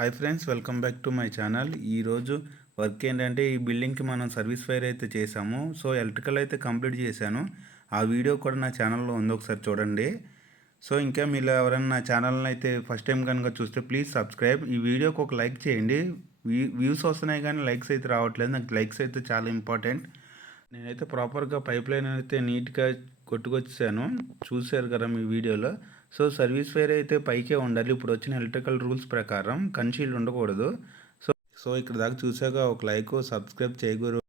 Hi friends, welcome back to my channel. ఈరోజు work ఏంటంటే ఈ బిల్డింగ్కి మనం సర్వీస్ ఫైర్ అయితే చేసాము. సో ఎలక్ట్రికల్ అయితే కంప్లీట్ చేశాను. ఆ వీడియో కూడా నా ఛానల్లో ఉంది, ఒకసారి చూడండి. సో ఇంకా మీరు ఎవరైనా నా ఛానల్ని అయితే ఫస్ట్ టైం కనుక చూస్తే ప్లీజ్ సబ్స్క్రైబ్. ఈ వీడియోకి ఒక లైక్ చేయండి. వ్యూస్ వస్తున్నాయి కానీ లైక్స్ అయితే రావట్లేదు. నాకు లైక్స్ అయితే చాలా ఇంపార్టెంట్. నేనైతే ప్రాపర్గా పైప్ లైన్ అయితే నీట్గా కొట్టుకొచ్చాను, చూశారు కదా మీ వీడియోలో. సో సర్వీస్ ఫైర్ అయితే పైకే ఉండాలి. ఇప్పుడు వచ్చిన ఎలక్ట్రికల్ రూల్స్ ప్రకారం కన్షీల్డ్ ఉండకూడదు. సో ఇక్కడ దాకా చూసాక ఒక లైక్, సబ్స్క్రైబ్ చేయకూడదు.